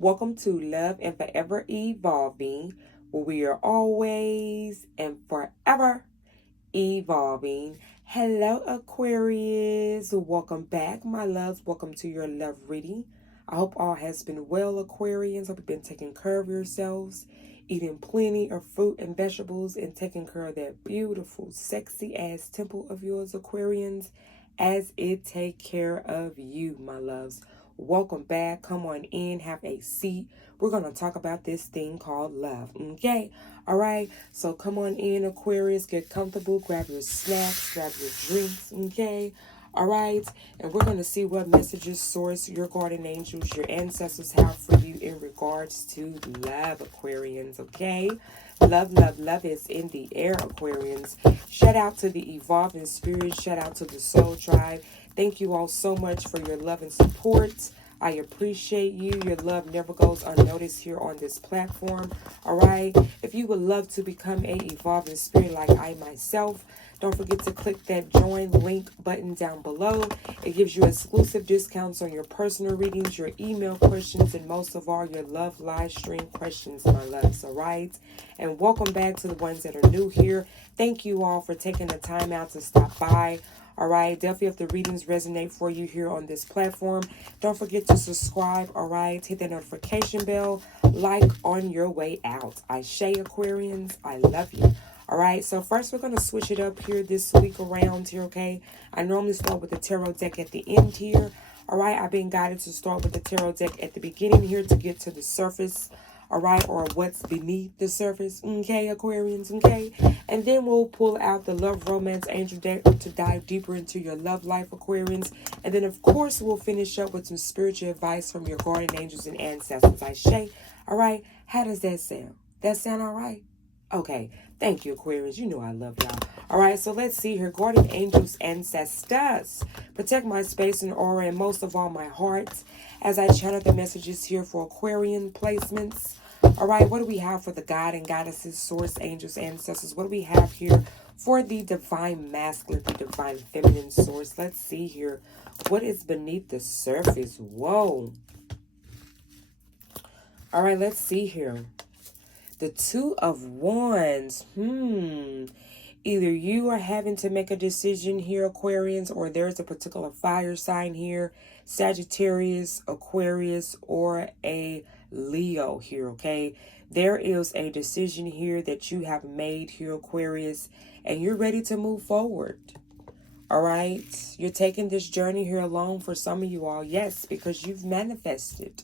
Welcome to Love and Forever Evolving, where we are always and forever evolving. Hello, Aquarius. Welcome back, my loves. Welcome to your love reading. I hope all has been well, Aquarians. Hope you've been taking care of yourselves, eating plenty of fruit and vegetables, and taking care of that beautiful, sexy ass temple of yours, Aquarians, as it take care of you, my loves. Welcome back. Come on in, have a seat. We're going to talk about this thing called love. Okay? All right? So come on in, Aquarius. Get comfortable. Grab your snacks. Grab your drinks. Okay? All right? And we're going to see what messages, source, your guardian angels, your ancestors have for you in regards to love, Aquarians. Okay? Love, love, love is in the air, Aquarians. Shout out to the evolving spirit. Shout out to the soul tribe. Thank you all so much for your love and support. I appreciate you. Your love never goes unnoticed here on this platform. All right. If you would love to become a evolving spirit like I myself, don't forget to click that join link button down below. It gives you exclusive discounts on your personal readings, your email questions, and most of all, your love live stream questions, my loves. All right. And welcome back to the ones that are new here. Thank you all for taking the time out to stop by. All right, definitely if the readings resonate for you here on this platform, don't forget to subscribe, all right? Hit that notification bell, like on your way out. Ashe, Aquarians, I love you. All right, so first we're going to switch it up here this week around here, okay? I normally start with the tarot deck at the end here. All right, I've been guided to start with the tarot deck at the beginning here to get to the surface, all right, or what's beneath the surface, okay, Aquarians, okay? And then we'll pull out the love, romance, angel deck to dive deeper into your love life, Aquarians. And then, of course, we'll finish up with some spiritual advice from your guardian angels and ancestors. Ashe, all right? How does that sound? That sound all right? Okay, thank you, Aquarians. You know I love y'all. All right, so let's see here. Guardian angels, ancestors, protect my space and aura, and most of all, my heart, as I channel the messages here for Aquarian placements. All right, what do we have for the God and goddesses, source, angels, ancestors? What do we have here for the divine masculine, the divine feminine source? Let's see here. What is beneath the surface? Whoa. All right, let's see here. The Two of Wands. Either you are having to make a decision here, Aquarians, or there's a particular fire sign here, Sagittarius, Aquarius, or a Leo here, okay? There is a decision here that you have made here, Aquarius, and you're ready to move forward. All right? You're taking this journey here alone for some of you all, yes, because you've manifested.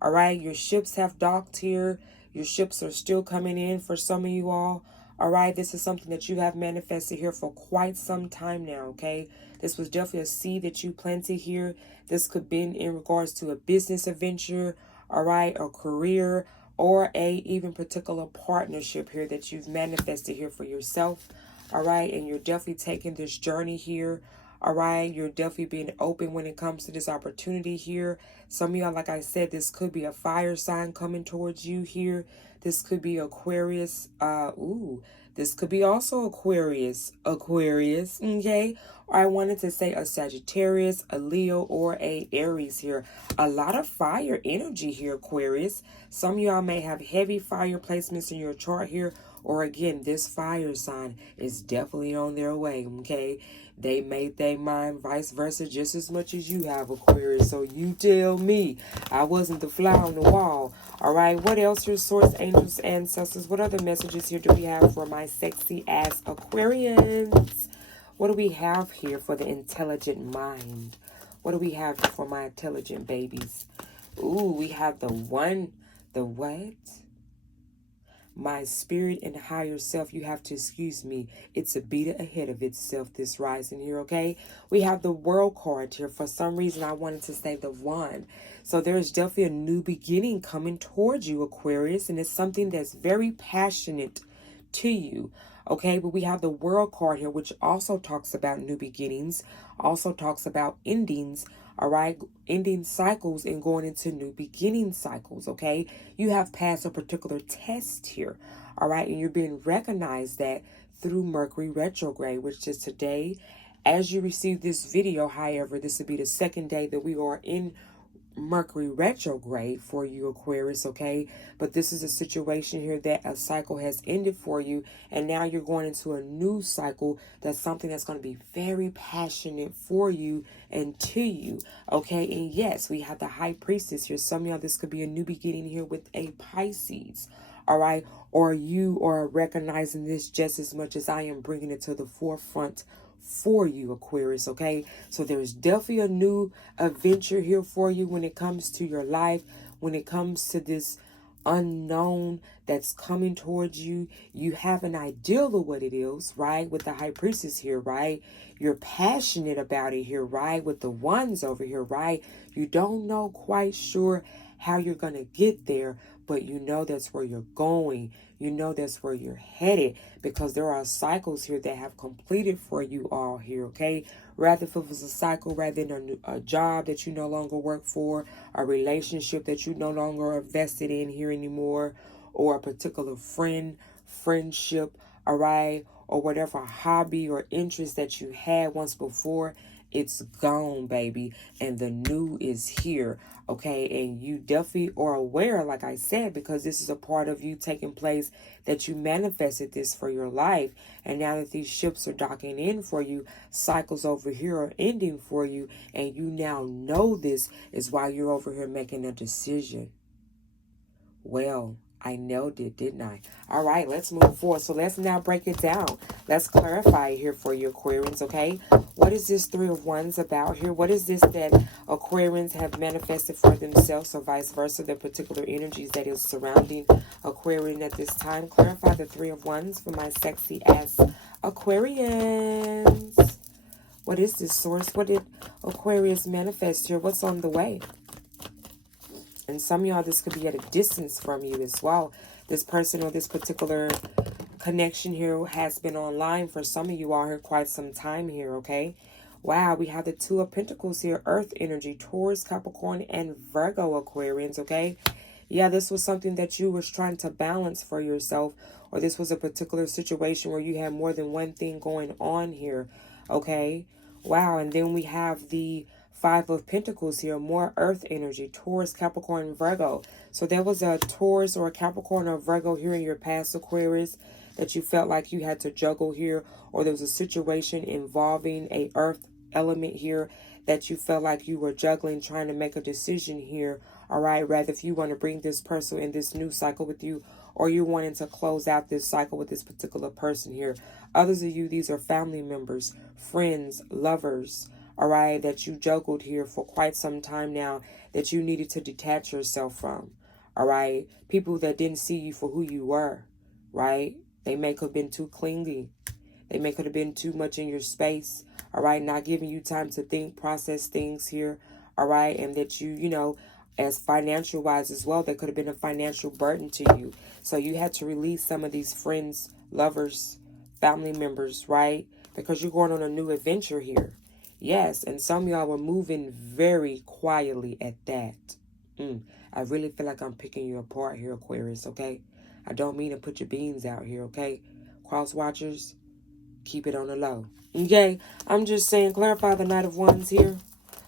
All right? Your ships have docked here. Your ships are still coming in for some of you all. All right, this is something that you have manifested here for quite some time now, okay? This was definitely a seed that you planted here. This could be in regards to a business adventure, all right, a career, or a even particular partnership here that you've manifested here for yourself, all right? And you're definitely taking this journey here, all right? You're definitely being open when it comes to this opportunity here. Some of y'all, like I said, this could be a fire sign coming towards you here. This could be Aquarius. This could be also Aquarius, okay? Or I wanted to say a Sagittarius, a Leo, or a Aries here. A lot of fire energy here, Aquarius. Some of y'all may have heavy fire placements in your chart here. Or again, this fire sign is definitely on their way, okay? They made their mind vice versa just as much as you have, Aquarius. So you tell me. I wasn't the fly on the wall. All right. What else, your source, angels, ancestors? What other messages here do we have for my sexy ass Aquarians? What do we have here for the intelligent mind? What do we have here for my intelligent babies? Ooh, we have the what? My spirit and higher self, you have to excuse me. It's a beta ahead of itself this rising here, okay? We have the world card here. For some reason, I wanted to say the wand. So there's definitely a new beginning coming towards you, Aquarius. And it's something that's very passionate to you, okay? But we have the world card here, which also talks about new beginnings, also talks about endings, all right, ending cycles and going into new beginning cycles, okay? You have passed a particular test here, all right? And you're being recognized that through Mercury retrograde, which is today. As you receive this video, however, this will be the second day that we are in Mercury retrograde for you, Aquarius, okay? But this is a situation here that a cycle has ended for you, and now you're going into a new cycle. That's something that's going to be very passionate for you and to you, okay? And yes, we have the High Priestess here. Some of y'all, this could be a new beginning here with a Pisces, all right? Or you are recognizing this just as much as I am bringing it to the forefront for you, Aquarius, okay? So there's definitely a new adventure here for you when it comes to your life, when it comes to this unknown that's coming towards you. You have an idea of what it is, right? With the High Priestess here, right? You're passionate about it here, right? With the ones over here, right? You don't know quite sure how you're going to get there, but you know that's where you're going. You know that's where you're headed, because there are cycles here that have completed for you all here, okay? Rather if it was a cycle rather than a job that you no longer work for, a relationship that you no longer are vested in here anymore, or a particular friendship, all right? Or whatever hobby or interest that you had once before, it's gone, baby, and the new is here, okay? And you definitely are aware, like I said, because this is a part of you taking place, that you manifested this for your life. And now that these ships are docking in for you, cycles over here are ending for you, and you now know this is why you're over here making a decision. Well, I nailed it, didn't I? All right, let's move forward. So let's now break it down. Let's clarify here for you, Aquarians, okay? What is this Three of Wands about here? What is this that Aquarians have manifested for themselves, or vice versa, the particular energies that is surrounding Aquarian at this time? Clarify the Three of Wands for my sexy ass Aquarians. What is this, source? What did Aquarius manifest here? What's on the way? And some of y'all, this could be at a distance from you as well. This person or this particular connection here has been online for some of you all here quite some time here, okay? Wow, we have the Two of Pentacles here. Earth energy, Taurus, Capricorn, and Virgo Aquarians, okay? Yeah, this was something that you was trying to balance for yourself, or this was a particular situation where you had more than one thing going on here, okay? Wow, and then we have the Five of Pentacles here, more earth energy, Taurus, Capricorn, Virgo. So there was a Taurus or a Capricorn or Virgo here in your past, Aquarius, that you felt like you had to juggle here, or there was a situation involving a earth element here that you felt like you were juggling, trying to make a decision here. All right, rather if you want to bring this person in this new cycle with you, or you're wanting to close out this cycle with this particular person here. Others of you, these are family members, friends, lovers, all right, that you juggled here for quite some time now, that you needed to detach yourself from, all right? People that didn't see you for who you were, right? They may have been too clingy. They may could have been too much in your space, all right? Not giving you time to think, process things here, all right? And that you know, as financial-wise as well, there could have been a financial burden to you. So you had to release some of these friends, lovers, family members, right? Because you're going on a new adventure here. Yes, and some of y'all were moving very quietly at that. I really feel like I'm picking you apart here, Aquarius, okay? I don't mean to put your beans out here, okay? Cross watchers, keep it on the low. Okay, I'm just saying, clarify the Knight of Wands here.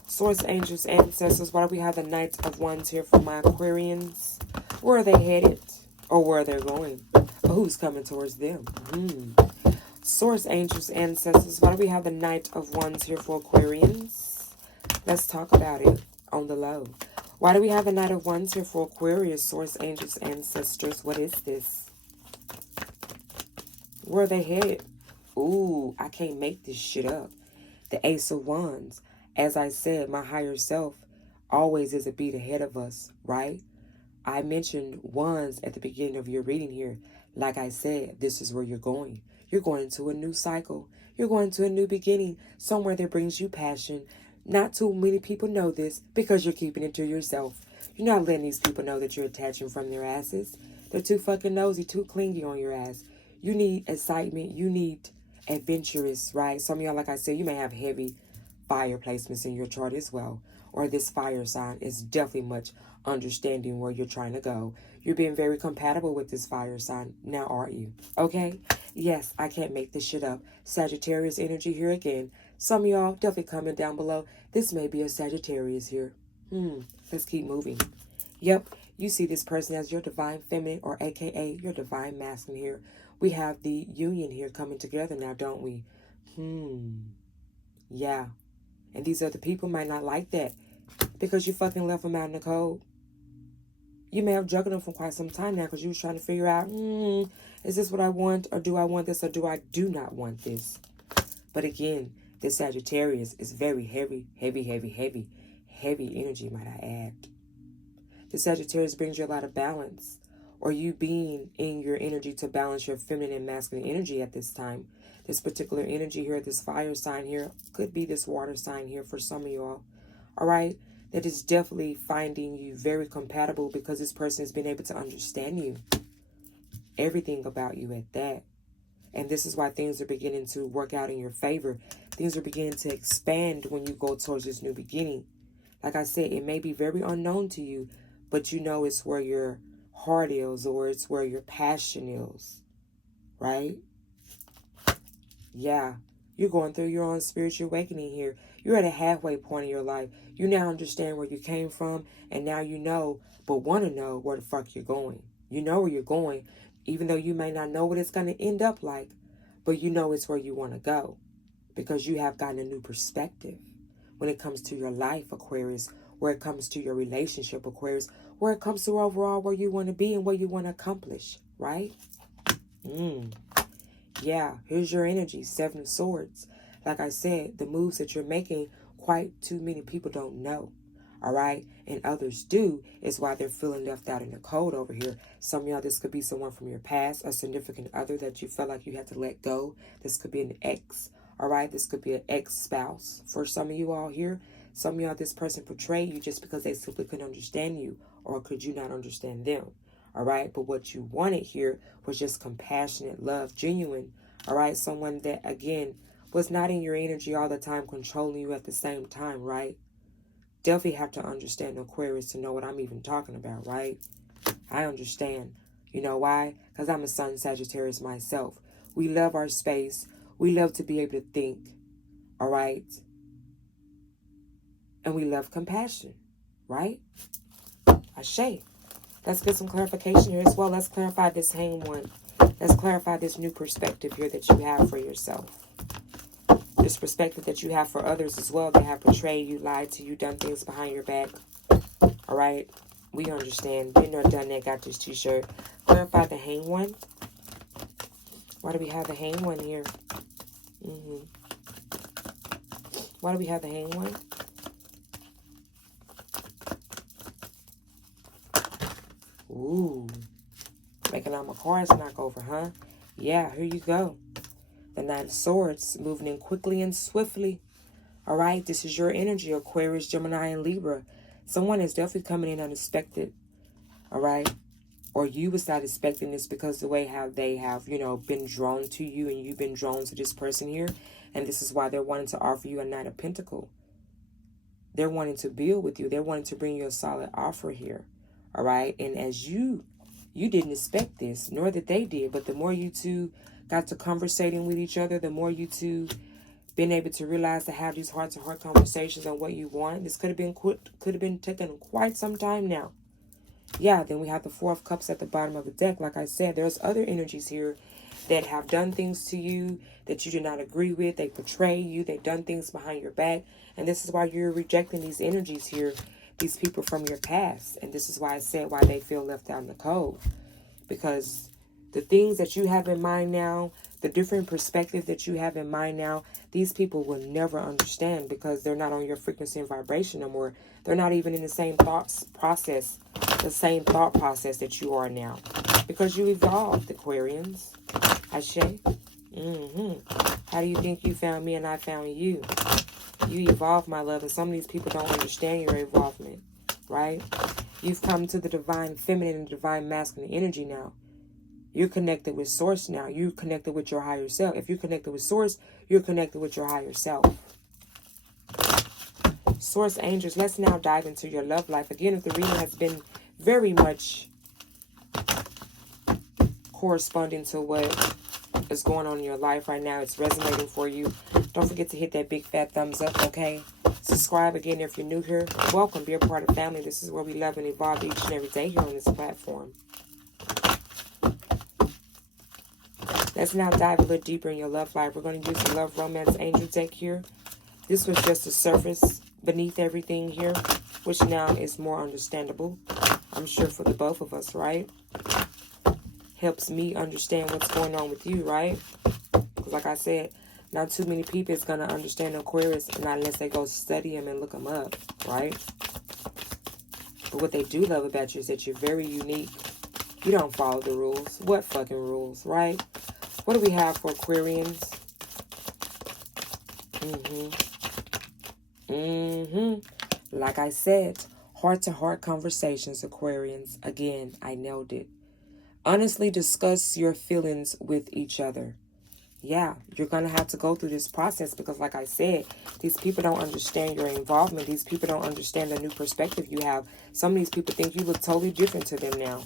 Source, angels, ancestors. Why do we have the Knight of Wands here for my Aquarians? Where are they headed? Or where they're going? Or who's coming towards them? Source, angels, ancestors. Why do we have the Knight of Wands here for Aquarians? Let's talk about it on the low. Why do we have the Knight of Wands here for Aquarius? Source, angels, ancestors. What is this? Where are they headed? Ooh, I can't make this shit up. The Ace of Wands. As I said, my higher self always is a beat ahead of us, right? I mentioned wands at the beginning of your reading here. Like I said, this is where you're going. You're going to a new cycle. You're going to a new beginning, somewhere that brings you passion. Not too many people know this because you're keeping it to yourself. You're not letting these people know that you're attaching from their asses. They're too fucking nosy, too clingy on your ass. You need excitement. You need adventurous, right? Some of y'all, like I said, you may have heavy fire placements in your chart as well. Or this fire sign is definitely much understanding where you're trying to go. You're being very compatible with this fire sign. Now, aren't you? Okay? Yes, I can't make this shit up. Sagittarius energy here again. Some of y'all definitely comment down below. This may be a Sagittarius here. Let's keep moving. Yep, you see this person as your divine feminine, or aka your divine masculine here. We have the union here coming together now, don't we? Yeah. And these other people might not like that because you fucking left them out in the cold. You may have juggled them for quite some time now because you was trying to figure out, is this what I want, or do I want this, or do not want this? But again, this Sagittarius is very heavy energy, might I add. The Sagittarius brings you a lot of balance, or you being in your energy to balance your feminine and masculine energy at this time. This particular energy here, this fire sign here, could be this water sign here for some of y'all. All right? That is definitely finding you very compatible because this person has been able to understand you. Everything about you at that. And this is why things are beginning to work out in your favor. Things are beginning to expand when you go towards this new beginning. Like I said, it may be very unknown to you, but you know it's where your heart is, or it's where your passion is. Right? Yeah. You're going through your own spiritual awakening here. You're at a halfway point in your life. You now understand where you came from, and now you know, but want to know where the fuck you're going. You know where you're going, even though you may not know what it's going to end up like, but you know it's where you want to go because you have gotten a new perspective when it comes to your life, Aquarius, where it comes to your relationship, Aquarius, where it comes to overall where you want to be and what you want to accomplish, right? Yeah, here's your energy, 7 of Swords. Like I said, the moves that you're making, quite too many people don't know. All right? And others do, is why they're feeling left out in the cold over here. Some of y'all, this could be someone from your past, a significant other that you felt like you had to let go. This could be an ex. All right? This could be an ex-spouse. For some of you all here, some of y'all, this person portrayed you just because they simply couldn't understand you, or could you not understand them. All right? But what you wanted here was just compassionate love, genuine. All right? Someone that, again, was not in your energy all the time, controlling you at the same time, right? Definitely have to understand Aquarius to know what I'm even talking about, right? I understand. You know why? Because I'm a Sun Sagittarius myself. We love our space. We love to be able to think. All right? And we love compassion, right? Ashe. Let's get some clarification here as well. Let's clarify this Hanged One. Let's clarify this new perspective here that you have for yourself. This perspective that you have for others as well. They have betrayed you, lied to you, done things behind your back. All right? We understand. Been there, done that, got this t-shirt. Clarify the Hanged One. Why do we have the Hanged One here? Why do we have the Hanged One? Ooh. Making out my cards knock over, huh? Yeah, here you go. The Knight of Swords, moving in quickly and swiftly. All right, this is your energy, Aquarius, Gemini, and Libra. Someone is definitely coming in unexpected. All right? Or you was not expecting this because the way how they have, been drawn to you and you've been drawn to this person here. And this is why they're wanting to offer you a Knight of Pentacles. They're wanting to build with you. They're wanting to bring you a solid offer here. All right? And as you didn't expect this, nor that they did. But the more you two got to conversating with each other, the more you two been able to realize to have these heart-to-heart conversations on what you want. This could have been taken quite some time now. Yeah, then we have the 4 of Cups at the bottom of the deck. Like I said, there's other energies here that have done things to you that you did not agree with. They betray you. They've done things behind your back. And this is why you're rejecting these energies here, these people from your past. And this is why I said why they feel left out in the cold. Because the things that you have in mind now, the different perspective that you have in mind now, these people will never understand because they're not on your frequency and vibration no more. They're not even in the same thought process that you are now. Because you evolved, Aquarians. Ashe. How do you think you found me and I found you? You evolved, my love, and some of these people don't understand your evolvement, right? You've come to the divine feminine and divine masculine energy now. You're connected with Source now. You're connected with your higher self. If you're connected with Source, you're connected with your higher self. Source angels, let's now dive into your love life. Again, if the reading has been very much corresponding to what is going on in your life right now, it's resonating for you, don't forget to hit that big fat thumbs up, okay? Subscribe again if you're new here. Welcome. Be a part of the family. This is where we love and evolve each and every day here on this platform. Let's now dive a little deeper in your love life. We're going to use the Love Romance Angel deck here. This was just the surface beneath everything here, which now is more understandable, I'm sure, for the both of us, right? Helps me understand what's going on with you, right? Because like I said, not too many people is going to understand Aquarius, not unless they go study them and look them up, right? But what they do love about you is that you're very unique. You don't follow the rules. What fucking rules, right? What do we have for Aquarians? Like I said, heart-to-heart conversations, Aquarians. Again, I nailed it. Honestly discuss your feelings with each other. Yeah, you're going to have to go through this process because, like I said, these people don't understand your involvement. These people don't understand the new perspective you have. Some of these people think you look totally different to them now.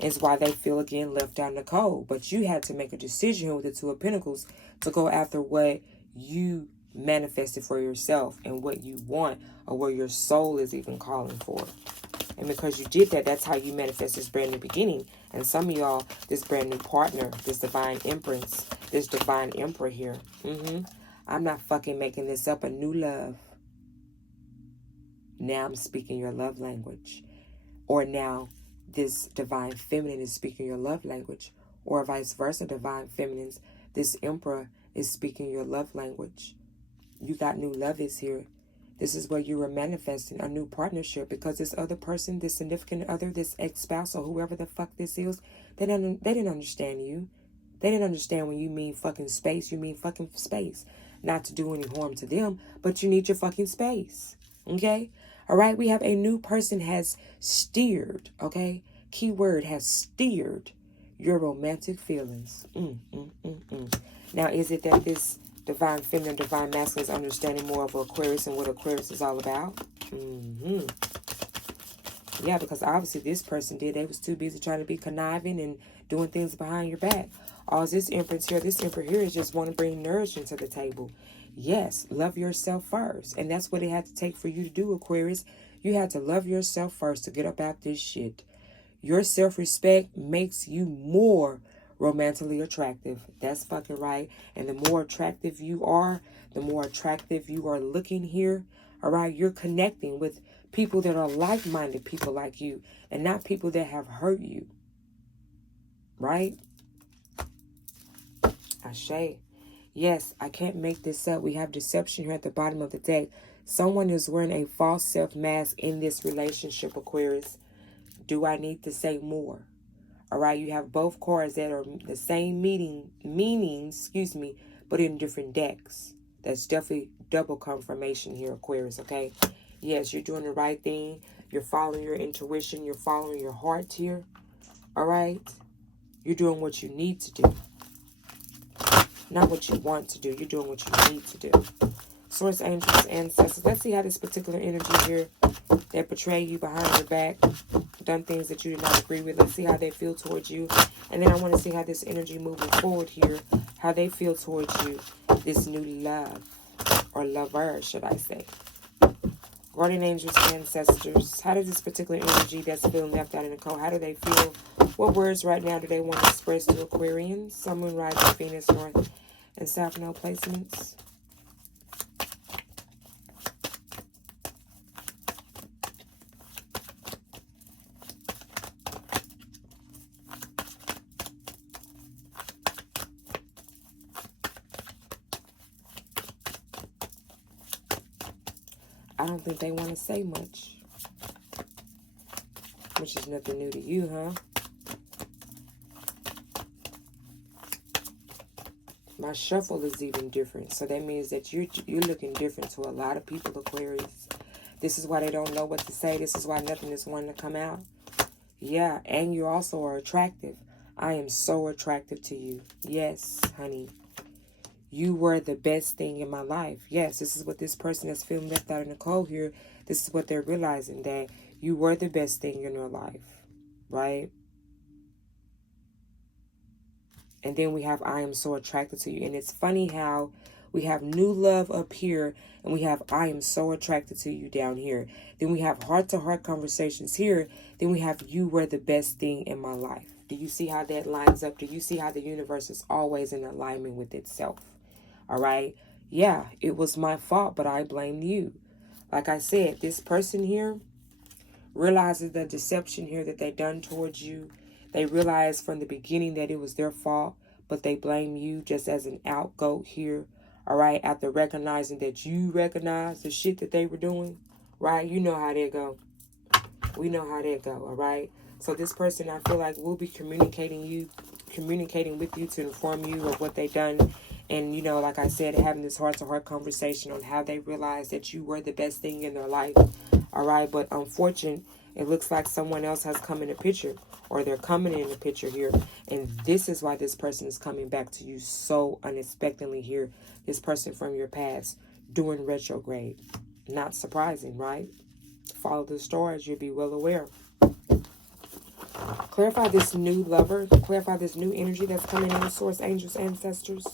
It's why they feel, again, left out in the cold. But you had to make a decision with the Two of Pentacles to go after what you manifested for yourself and what you want, or what your soul is even calling for. And because you did that, that's how you manifest this brand new beginning. And some of y'all, this brand new partner, this divine empress, this divine emperor here. I'm not fucking making this up. A new love. Now I'm speaking your love language. Or now this divine feminine is speaking your love language. Or vice versa, divine feminines, this emperor is speaking your love language. You got new love is here. This is where you were manifesting a new partnership, because this other person, this significant other, this ex-spouse, or whoever the fuck this is, they didn't understand you. They didn't understand when you mean fucking space, you mean fucking space. Not to do any harm to them, but you need your fucking space. Okay? All right? We have a new person has steered, okay? Keyword, has steered your romantic feelings. Now, is it that this divine feminine, divine masculine is understanding more of Aquarius and what Aquarius is all about? Yeah, because obviously this person did. They was too busy trying to be conniving and doing things behind your back. All this empress here, this emperor here is just want to bring nourishment to the table. Yes, love yourself first. And that's what it had to take for you to do, Aquarius. You had to love yourself first to get up out this shit. Your self-respect makes you more romantically attractive. That's fucking right. And the more attractive you are, the more attractive you are looking here. All right, you're connecting with people that are like-minded people like you, and not people that have hurt you. Right? Ashe. Yes, I can't make this up. We have deception here at the bottom of the deck. Someone is wearing a false self-mask in this relationship, Aquarius. Do I need to say more? All right, you have both cards that are the same meanings, but in different decks. That's definitely double confirmation here, Aquarius, okay? Yes, you're doing the right thing. You're following your intuition. You're following your heart here, all right? You're doing what you need to do. Not what you want to do. You're doing what you need to do. Source, angels, ancestors. Let's see how this particular energy here that portray you behind your back, done things that you did not agree with. Let's see how they feel towards you. And then I want to see how this energy moving forward here, how they feel towards you, this new love, or lover, should I say. Guardian angels, ancestors. How does this particular energy that's feeling left out in the cold, how do they feel? What words right now do they want to express to Aquarians? Sun, Moon, Rising, Venus, North, and South Node placements. I don't think they want to say much. Which is nothing new to you, huh? My shuffle is even different. So that means that you're looking different to a lot of people, Aquarius. This is why they don't know what to say. This is why nothing is wanting to come out. Yeah, and you also are attractive. I am so attractive to you. Yes, honey. You were the best thing in my life. Yes, this is what this person that's feeling left out in the cold here, this is what they're realizing, that you were the best thing in your life, right? And then we have, I am so attracted to you. And it's funny how We have new love up here. And we have I am so attracted to you down here. Then we have heart-to-heart conversations here. Then we have you were the best thing in my life. Do you see how that lines up? Do you see how the universe is always in alignment with itself? All right? Yeah, it was my fault, but I blame you. Like I said, this person here realizes the deception here that they done towards you. They realize from the beginning that it was their fault, but they blame you just as an outgoat here. All right, after recognizing that you recognize the shit that they were doing, right? You know how that go. We know how that go, all right? So this person, I feel like, will be communicating with you to inform you of what they done. And, you know, like I said, having this heart-to-heart conversation on how they realized that you were the best thing in their life, all right? But unfortunately, it looks like someone else has come in the picture, or they're coming in the picture here. And this is why this person is coming back to you so unexpectedly here. This person from your past doing retrograde. Not surprising, right? Follow the stars, you'll be well aware. Clarify this new lover. Clarify this new energy that's coming in, source, angels, ancestors.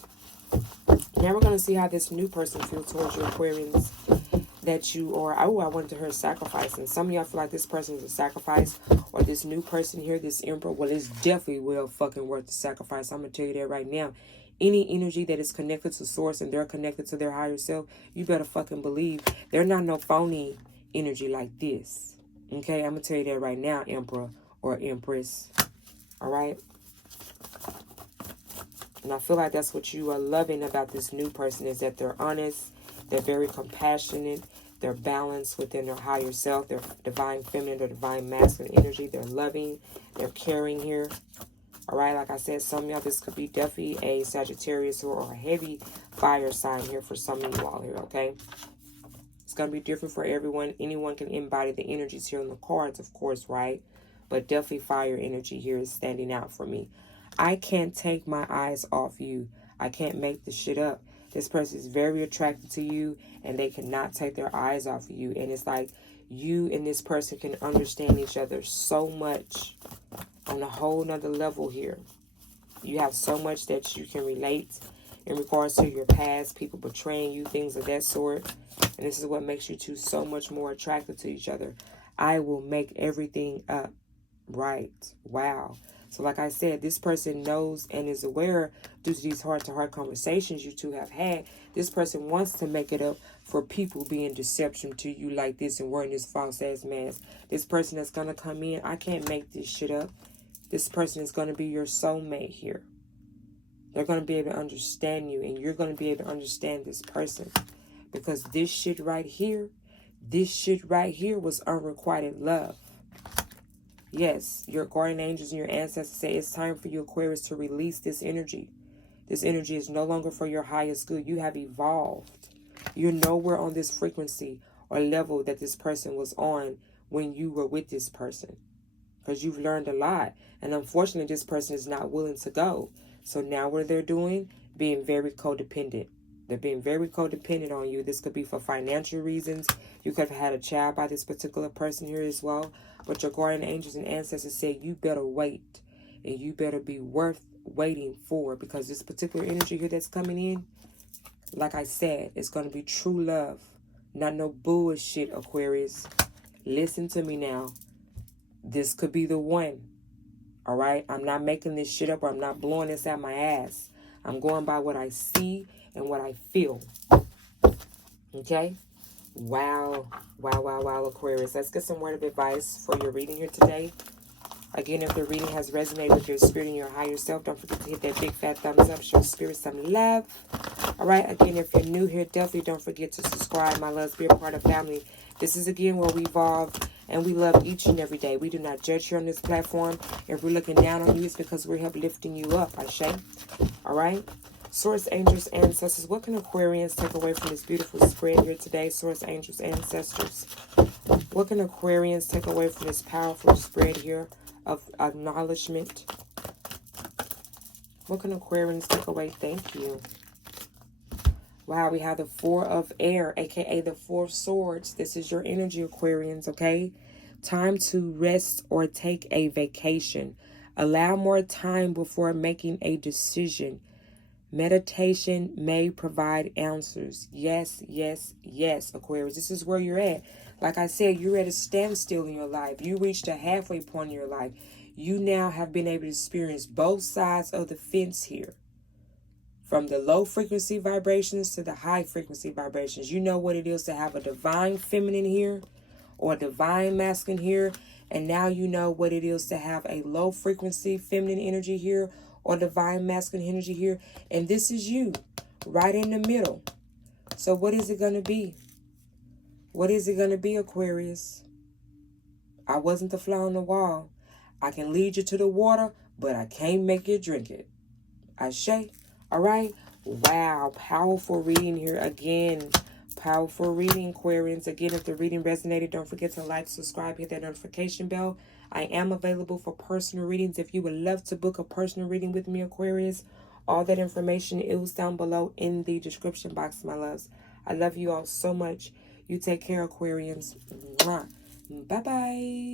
Now we're going to see how this new person feels towards your Aquarians that you are. Oh, I wanted to hear sacrifice. And some of y'all feel like this person is a sacrifice. Or this new person here, this emperor. Well, it's definitely well fucking worth the sacrifice. I'm going to tell you that right now. Any energy that is connected to source and they're connected to their higher self, you better fucking believe they're not no phony energy like this. Okay, I'm going to tell you that right now, emperor or empress. All right? And I feel like that's what you are loving about this new person is that they're honest, they're very compassionate, they're balanced within their higher self, their divine feminine, their divine masculine energy, they're loving, they're caring here. All right, like I said, some of y'all, this could be definitely a Sagittarius or a heavy fire sign here for some of you all here, okay? It's going to be different for everyone. Anyone can embody the energies here on the cards, of course, right? But definitely fire energy here is standing out for me. I can't take my eyes off you. I can't make this shit up. This person is very attracted to you and they cannot take their eyes off of you. And it's like you and this person can understand each other so much on a whole nother level here. You have so much that you can relate in regards to your past, people betraying you, things of that sort. And this is what makes you two so much more attracted to each other. I will make everything up. Right. Wow. So like I said, this person knows and is aware due to these heart-to-heart conversations you two have had. This person wants to make it up for people being deception to you like this and wearing this false-ass mask. This person that's going to come in, I can't make this shit up. This person is going to be your soulmate here. They're going to be able to understand you and you're going to be able to understand this person. Because this shit right here was unrequited love. Yes, your guardian angels and your ancestors say it's time for you, Aquarius, to release this energy. This energy is no longer for your highest good. You have evolved. You're nowhere on this frequency or level that this person was on when you were with this person. Because you've learned a lot. And unfortunately, this person is not willing to go. So now what they're doing? Being very codependent. They're being very codependent on you. This could be for financial reasons. You could have had a child by this particular person here as well. But your guardian angels and ancestors say you better wait. And you better be worth waiting for. Because this particular energy here that's coming in, like I said, it's going to be true love. Not no bullshit, Aquarius. Listen to me now. This could be the one. All right? I'm not making this shit up or I'm not blowing this out my ass. I'm going by what I see and what I feel. Okay? Wow. Wow, Aquarius. Let's get some word of advice for your reading here today. Again, if the reading has resonated with your spirit and your higher self, don't forget to hit that big fat thumbs up. Show spirit some love. All right? Again, if you're new here, definitely don't forget to subscribe. My loves, be a part of family. This is, again, where we evolve and we love each and every day. We do not judge here on this platform. If we're looking down on you, it's because we're help lifting you up, Ashe. All right? Source, angels, ancestors. What can Aquarians take away from this beautiful spread here today? Source, angels, ancestors. What can Aquarians take away from this powerful spread here of acknowledgement? What can Aquarians take away? Thank you. Wow, we have the Four of Air, aka the Four of Swords. This is your energy, Aquarians, okay? Time to rest or take a vacation. Allow more time before making a decision. Meditation may provide answers. Yes, yes, yes, Aquarius. This is where you're at. Like I said, you're at a standstill in your life. You reached a halfway point in your life. You now have been able to experience both sides of the fence here. From the low frequency vibrations to the high frequency vibrations. You know what it is to have a divine feminine here or a divine masculine here. And now you know what it is to have a low frequency feminine energy here or divine masculine energy here. And this is you right in the middle. So what is it going to be? What is it going to be, Aquarius? I wasn't the fly on the wall. I can lead you to the water, but I can't make you drink it. Ashe. All right. Wow. Powerful reading here again. Powerful reading, Aquarians. Again, if the reading resonated, don't forget to like, subscribe, hit that notification bell. I am available for personal readings. If you would love to book a personal reading with me, Aquarius, all that information is down below in the description box, my loves. I love you all so much. You take care, Aquarians. Bye-bye.